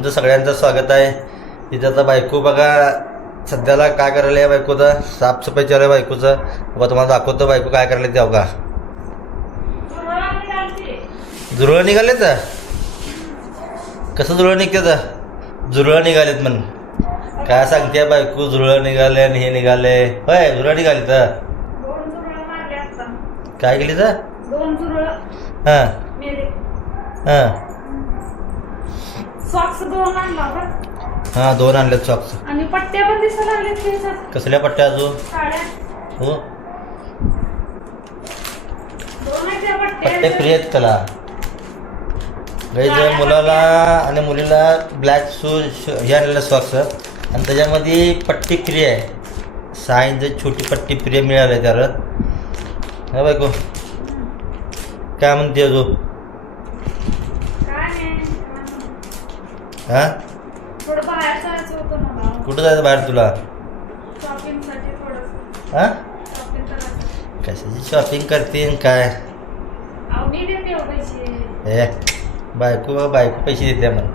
तुमचं सगळ्यांचं स्वागत आहे. इथे आता बायको बघा सध्याला काय करायला आहे. बायकोचा साफसफाई चालू आहे बायकोचं. बघा तुम्हाला दाखवतो बायको काय करायला ते बघा. जुरळं निघाले तर कसं जुरळं निघते तर जुरळं निघालेत म्हण काय सांगते बायको. जुरळं निघाले आणि हे निघाले होय. जुरळं निघाले तर काय केली तर हां हां सॉक्स दोन आणला होता. हां 2 आणलेत सॉक्स. आणि पट्ट्या पण दिसायला लागल्या केसात. कसल्या पट्ट्या अजून साड्या हो 2 आहेत त्या पट्टे पट्ट्या. फ्री आहेत त्याला. गाईज मुलाला आणि मुलीला ब्लॅक शूज हे आणलेलं सॉक्स आणि त्याच्यामध्ये पट्टी फ्री आहे. 6 इंच छोटी पट्टी फ्री मिळाली त्याला. हा बायको काय म्हणते अजून काय नाही हां थोडं बाहेर जायचं होतं मला. कुठं जायचं बाहेर तुला शॉपिंगसाठी थोडंसं हां शॉपिंग करायचं. कशाची शॉपिंग करते काय. अहो मी देते हो पैसे. हे बायको बायको पैसे देते म्हण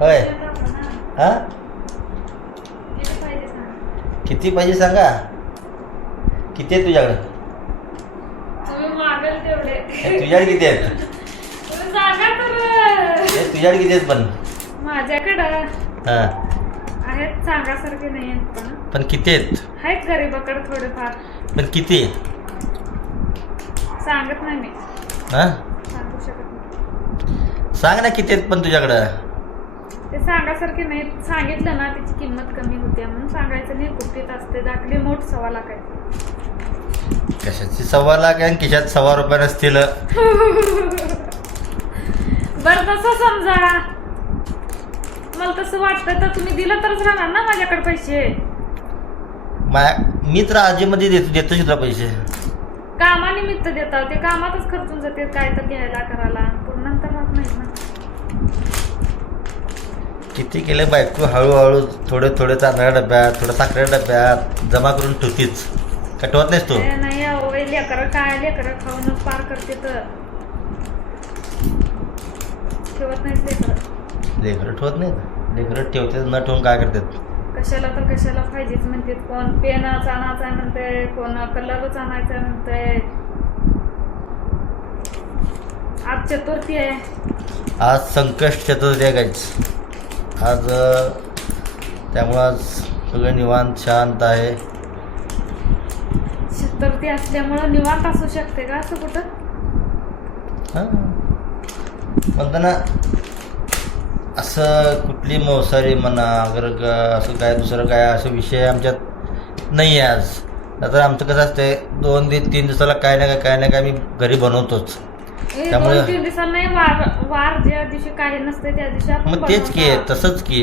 होय. देत आपण ना. हां किती पाहिजे सांगा. किती पाहिजे सांगा. किती आहे तुझ्याकडं. तुम्ही मागेल तेवढे. हे तुझ्याकडे किती आहेत. तुम्ही सांगा तर. हे तुझ्याकडे किती आहेत पण माझ्याकडं हां आहेत सांगासारखे नाही आहेत पण किती आहेत गरीबाकडे थोडेफार. पण किती सांगत नाही मी. हां सांगू शकत नाही. सांग ना किती आहेत पण तुझ्याकडं. ते सांगासारखे नाही. सांगितलं ना त्याची किंमत कमी होते म्हणून सांगायचं नाही. कुठेच असते दाखली मोठ 1.25 लाख आहे. कशाची 1.25 लाख आहे आणि खिशात 1.25 रुपये नसतील. बरं तसं समजा मला तसं वाटतं तर तुम्ही दिलं तरच राहणार ना माझ्याकडे पैसे. मी तर आजीमध्ये देतो तुला पैसे. कामानिमित्त देतात ते कामातच खर्चून जाते काय तर घ्यायला करायला पण नंतर राहत नाही ना. किती केले बायको हळूहळू थोडे थोडे तांदळा डब्यात थोडं साखरेच्या डब्यात जमा करून ठेवतीच. कटवत नाहीस तू. ते नाही अहो लेकरं काय लेकरं खाऊनच पार करते तर ठेवत नाहीत लेकरं. लेकरं ठेवत नाहीत. लेकरं ठेवते न ठेवून काय करतात. कशाला तर कशाला पाहिजेच म्हणते. कोण पेनच आणायचा म्हणते कोण कलरच आणायचा म्हणते. आज चतुर्थी आहे. आज संकष्ट चतुर्थी आहे गाईच. आज त्यामुळं आज सगळं निवांत शांत आहे. चतुर्थी असल्यामुळं निवांत असू शकते का असं कुठं. हां म्हणतो ना असं कुठली मौसारी म्हणा अगर असं काय दुसरं काय असं विषय आमच्यात नाही आहे आज. तर आमचं कसं असतंय 2-3 दिवसाला काय ना काय मी घरी बनवतोच. त्यामुळे 2-3 दिवसांना नाही. वार ज्या दिवशी काही नसते त्या दिवशी आपण मग तेच की बनवतो. तसंच की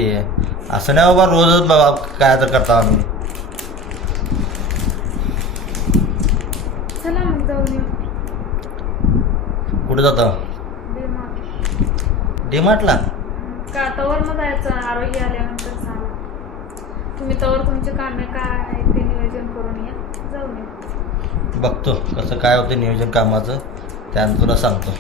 असं नाही बाबा रोजच बाबा काय तर करता आम्ही. चला मग जाऊन येऊ. कुठं जाता डीमार्टला. का तवर मग जायचं आरोग्य आल्यानंतर सांगा. तुम्ही तवर तुमचे कामे काय आहे ते नियोजन करून या जाऊन या. बघतो कसं काय होतं नियोजन कामाचं त्यानं तुला सांगतो.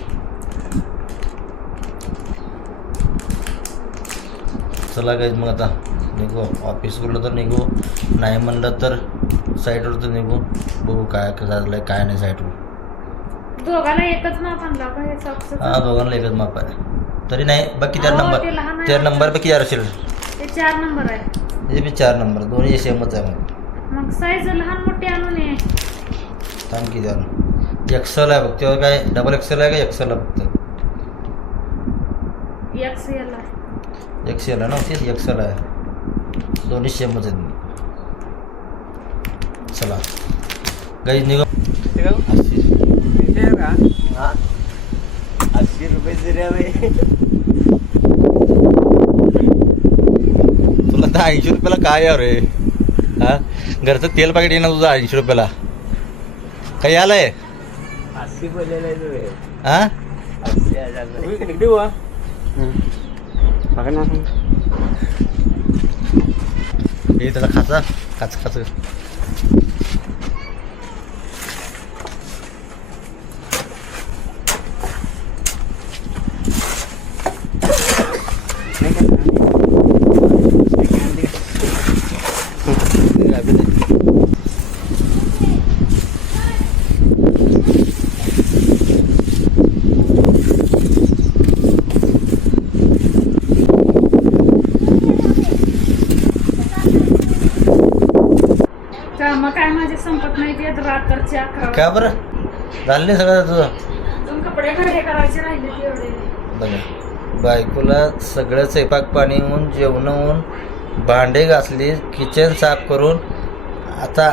चला गाईज मग आता निघू. ऑफिसकडलं तर निघू नाही म्हणलं तर साईडवर तर निघू. बघू काय कसं झालं काय नाही साईडवर. दोघांना एकच माप आणला का हे सॉक्स. हां दोघांना एकच माप आहे. तरी नाही बाकी 4 अहो, नंबर ते लहान आहे 4 नंबर पैकी 4 असेल. ते 4 नंबर आहे. हे बी 4 नंबर दोन्ही सेमच आहे. मग साईज लहान मोठी आणून ये. थांब किती आणू. एक्सेल आहे बघ. तेव्हा काय डबल एक्सेल आहे का एक्सेल आहे फक्त. XL आहे. एक्सेल आहे ना तेच एक्सेल आहे. दोन्ही सेमच आहेत. चला गाईज निघू. 80 रुपये जरी तुला तर 80 रुपयाला काय आहे रे. हां घरचं तेल पाकिट येणार तुझं 80 रुपयाला काही आलंय. 80 बोललेलं आहे तुम्ही. हां 80,000 देऊ हे त्याला खाचा खाच मग काय माझे संपत नाही येत रात्रचे 11 का बरं झालं नाही सगळं तुझं दोन कपडे घडे करायचे राहिले तेवढे बघा बायकोला सगळं स्वयंपाक पाणी होऊन जेवण होऊन भांडे घासली किचन साफ करून आता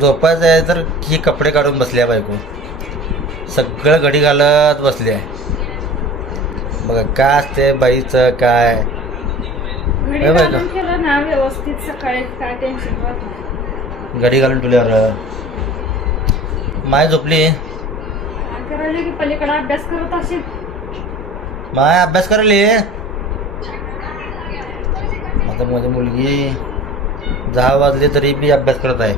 झोपायचं आहे तर ही कपडे काढून बसली आहे बायको सगळं घडी घालत बसली आहे बघा काय असते बाईचं काय घडी हे बघा. घालून केलं ना व्यवस्थित सकाळी काय टेन्शन राहत नाही घडी घालून ठेवल्यावर माय झोपली काय करायला की पलीकडे अभ्यास करत असेल माय अभ्यास करायली आता माझी मुलगी 10 वाजले तरी बी अभ्यास करत आहे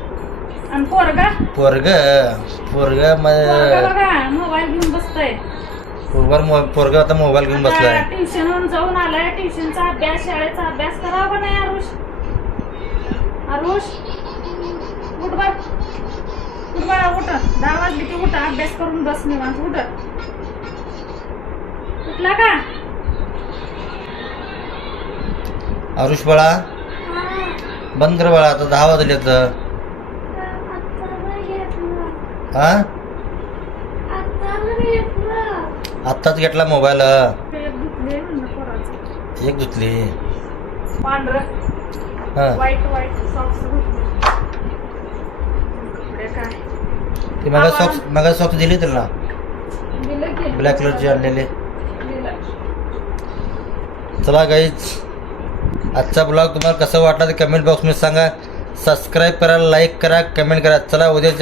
आणि पोरगा पोरग पोरगा बघा मोबाईल घेऊन बसतोय पोरग आता मोबाईल घेऊन बसलाय ट्युशनहून जाऊन आलाय ट्युशनचा अभ्यास शाळेचा अभ्यास करावा का नाही आरुष आरुष उठ बघ उठ बाळा उठ 10 वाजले की उठ अभ्यास करून बस निवांत उठ उठला का आरुष बाळा बंद कर बाळा आता 10 वाजले तर हा आत्ताच घेतला मोबाईल एक धुतली पांढर हा व्हाईट सॉक्स कपडे काय ती मग सॉक्स दिली तुला दिलं की ब्लॅक कलरची आणलेले दिलं चला गाईज आजचा ब्लॉग तुम्हाला कसं वाटला ते कमेंट बॉक्समध्ये सांगा सबस्क्राईब करा लाईक करा कमेंट करा चला उद्याच्या